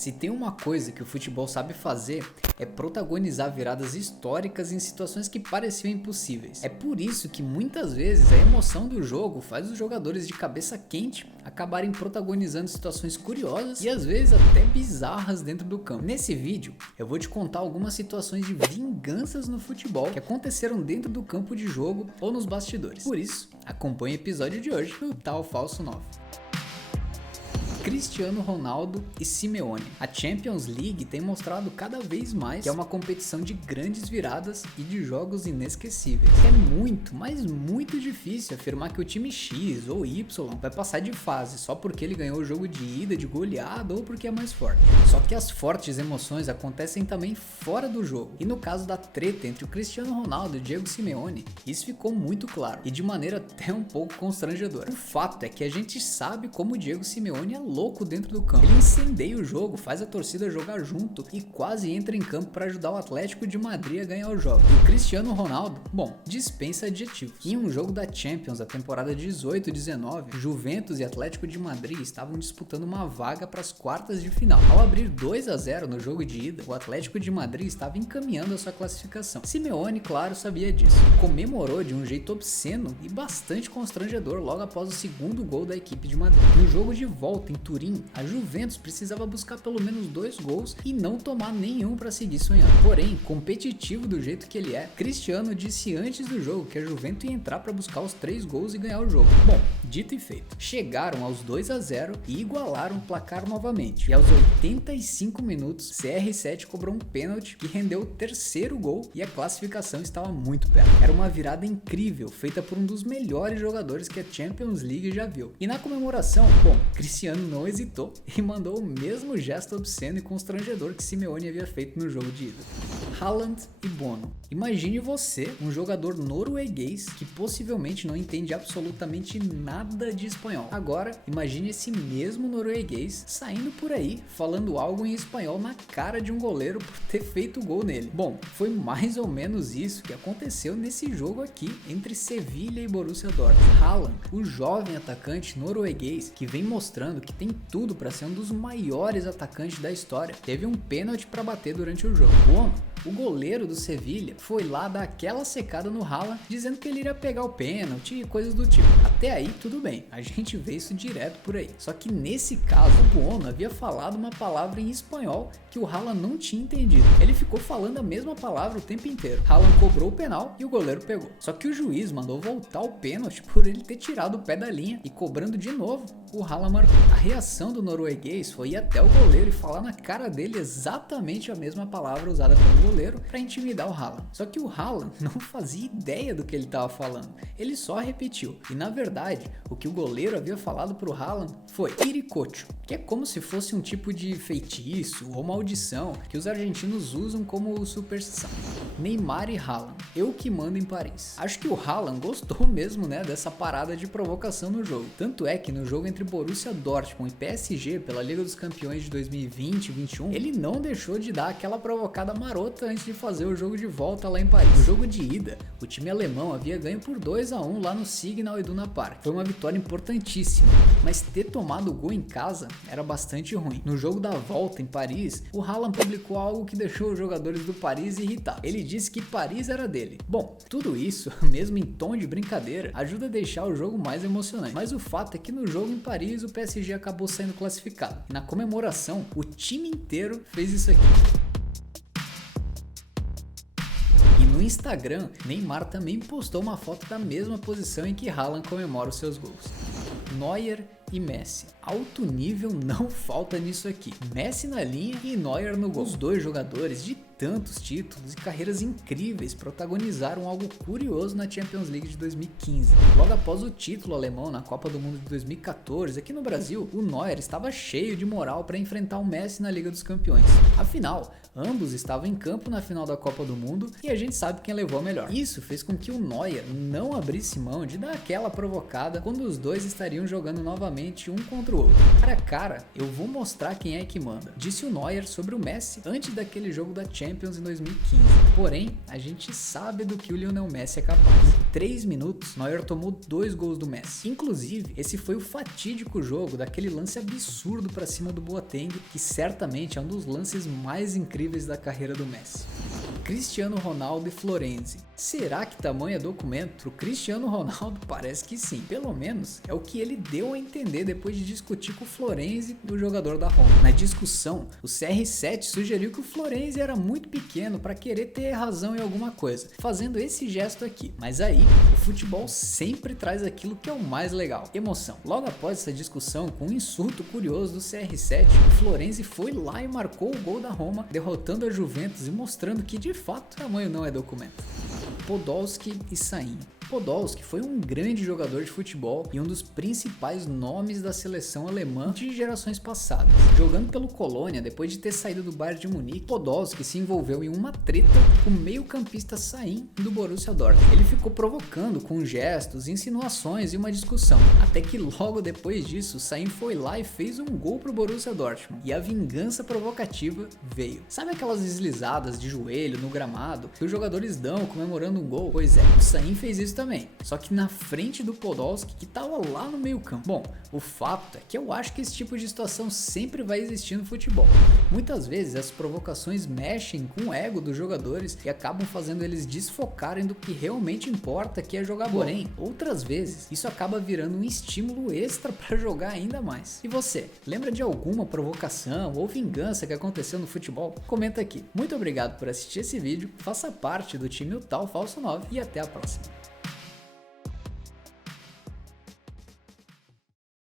Se tem uma coisa que o futebol sabe fazer, é protagonizar viradas históricas em situações que pareciam impossíveis. É por isso que muitas vezes a emoção do jogo faz os jogadores de cabeça quente acabarem protagonizando situações curiosas e às vezes até bizarras dentro do campo. Nesse vídeo eu vou te contar algumas situações de vinganças no futebol que aconteceram dentro do campo de jogo ou nos bastidores. Por isso, acompanhe o episódio de hoje do Tal Falso 9. Cristiano Ronaldo e Simeone. A Champions League tem mostrado cada vez mais que é uma competição de grandes viradas e de jogos inesquecíveis. É muito, mas muito difícil afirmar que o time X ou Y vai passar de fase só porque ele ganhou o jogo de ida, de goleada ou porque é mais forte. Só que as fortes emoções acontecem também fora do jogo. E no caso da treta entre o Cristiano Ronaldo e o Diego Simeone, isso ficou muito claro e de maneira até um pouco constrangedora. O fato é que a gente sabe como o Diego Simeone é louco dentro do campo. Ele incendeia o jogo, faz a torcida jogar junto e quase entra em campo para ajudar o Atlético de Madrid a ganhar o jogo. E o Cristiano Ronaldo, bom, dispensa adjetivos. Em um jogo da Champions da temporada 18-19, Juventus e Atlético de Madrid estavam disputando uma vaga para as quartas de final. Ao abrir 2-0 no jogo de ida, o Atlético de Madrid estava encaminhando a sua classificação. Simeone, claro, sabia disso e comemorou de um jeito obsceno e bastante constrangedor logo após o segundo gol da equipe de Madrid. No jogo de volta em Turim, a Juventus precisava buscar pelo menos 2 gols e não tomar nenhum para seguir sonhando. Porém, competitivo do jeito que ele é, Cristiano disse antes do jogo que a Juventus ia entrar para buscar os 3 gols e ganhar o jogo. Bom, dito e feito. Chegaram aos 2-0 e igualaram o placar novamente. E aos 85 minutos, CR7 cobrou um pênalti que rendeu o 3º gol e a classificação estava muito perto. Era uma virada incrível, feita por um dos melhores jogadores que a Champions League já viu. E na comemoração, bom, Cristiano não hesitou e mandou o mesmo gesto obsceno e constrangedor que Simeone havia feito no jogo de ida. Haaland e Bono. Imagine você, um jogador norueguês que possivelmente não entende absolutamente nada de espanhol. Agora, imagine esse mesmo norueguês saindo por aí falando algo em espanhol na cara de um goleiro por ter feito gol nele. Bom, foi mais ou menos isso que aconteceu nesse jogo aqui entre Sevilha e Borussia Dortmund. Haaland, o jovem atacante norueguês que vem mostrando que tem tudo para ser um dos maiores atacantes da história, teve um pênalti para bater durante o jogo. Bono, o goleiro do Sevilha, foi lá dar aquela secada no Haaland, dizendo que ele iria pegar o pênalti e coisas do tipo. Até aí tudo bem, a gente vê isso direto por aí. Só que nesse caso, o Bono havia falado uma palavra em espanhol que o Haaland não tinha entendido. Ele ficou falando a mesma palavra o tempo inteiro. Haaland cobrou o penal e o goleiro pegou. Só que o juiz mandou voltar o pênalti por ele ter tirado o pé da linha e cobrando de novo, o Haaland marcou. A reação do norueguês foi ir até o goleiro e falar na cara dele exatamente a mesma palavra usada pelo goleiro para intimidar o Haaland. Só que o Haaland não fazia ideia do que ele estava falando. Ele só repetiu. E na verdade, o que o goleiro havia falado pro Haaland foi Iricocho, que é como se fosse um tipo de feitiço ou maldição que os argentinos usam como superstição. Neymar e Haaland. Eu que mando em Paris. Acho que o Haaland gostou mesmo, né, dessa parada de provocação no jogo. Tanto é que no jogo entre Borussia Dortmund e PSG pela Liga dos Campeões de 2020-21, ele não deixou de dar aquela provocada marota antes de fazer o jogo de volta lá em Paris. No jogo de ida, o time alemão havia ganho por 2-1 lá no Signal Iduna Park. Foi uma vitória importantíssima, mas ter tomado o gol em casa era bastante ruim. No jogo da volta em Paris, o Haaland publicou algo que deixou os jogadores do Paris irritados. Ele disse que Paris era dele. Bom, tudo isso, mesmo em tom de brincadeira, ajuda a deixar o jogo mais emocionante. Mas o fato é que no jogo em Paris, o PSG acabou saindo classificado. E na comemoração, o time inteiro fez isso aqui. No Instagram, Neymar também postou uma foto da mesma posição em que Haaland comemora os seus gols. Neuer e Messi. Alto nível não falta nisso aqui. Messi na linha e Neuer no gol. Os dois jogadores de tantos títulos e carreiras incríveis protagonizaram algo curioso na Champions League de 2015. Logo após o título alemão na Copa do Mundo de 2014, aqui no Brasil, o Neuer estava cheio de moral para enfrentar o Messi na Liga dos Campeões. Afinal, ambos estavam em campo na final da Copa do Mundo e a gente sabe quem levou a melhor. Isso fez com que o Neuer não abrisse mão de dar aquela provocada quando os dois estariam jogando novamente um contra o outro. Cara a cara, eu vou mostrar quem é que manda, disse o Neuer sobre o Messi antes daquele jogo da Champions Champions em 2015. Porém, a gente sabe do que o Lionel Messi é capaz. Em 3 minutos, Neuer tomou 2 gols do Messi. Inclusive, esse foi o fatídico jogo daquele lance absurdo para cima do Boateng, que certamente é um dos lances mais incríveis da carreira do Messi. Cristiano Ronaldo e Florenzi. Será que tamanho é documento? Pro Cristiano Ronaldo parece que sim. Pelo menos é o que ele deu a entender depois de discutir com o Florenzi, o jogador da Roma. Na discussão, o CR7 sugeriu que o Florenzi era muito pequeno para querer ter razão em alguma coisa, fazendo esse gesto aqui. Mas aí, o futebol sempre traz aquilo que é o mais legal: emoção. Logo após essa discussão, com um insulto curioso do CR7, o Florenzi foi lá e marcou o gol da Roma, derrotando a Juventus e mostrando que de fato tamanho não é documento. Podolski e Sainho. Podolski foi um grande jogador de futebol e um dos principais nomes da seleção alemã de gerações passadas. Jogando pelo Colônia, depois de ter saído do Bayern de Munique, Podolski se envolveu em uma treta com o meio-campista Sainho do Borussia Dortmund. Ele ficou provocando com gestos, insinuações e uma discussão, até que logo depois disso, Sainho foi lá e fez um gol pro Borussia Dortmund, e a vingança provocativa veio. Sabe aquelas deslizadas de joelho no gramado que os jogadores dão comemorando um gol? Pois é, o Sainho fez isso também, só que na frente do Podolski, que tava lá no meio campo. Bom, o fato é que eu acho que esse tipo de situação sempre vai existir no futebol. Muitas vezes as provocações mexem com o ego dos jogadores e acabam fazendo eles desfocarem do que realmente importa, que é jogar bola. Porém, outras vezes isso acaba virando um estímulo extra para jogar ainda mais. E você, lembra de alguma provocação ou vingança que aconteceu no futebol? Comenta aqui. Muito obrigado por assistir esse vídeo, faça parte do time O Tal Falso 9 e até a próxima.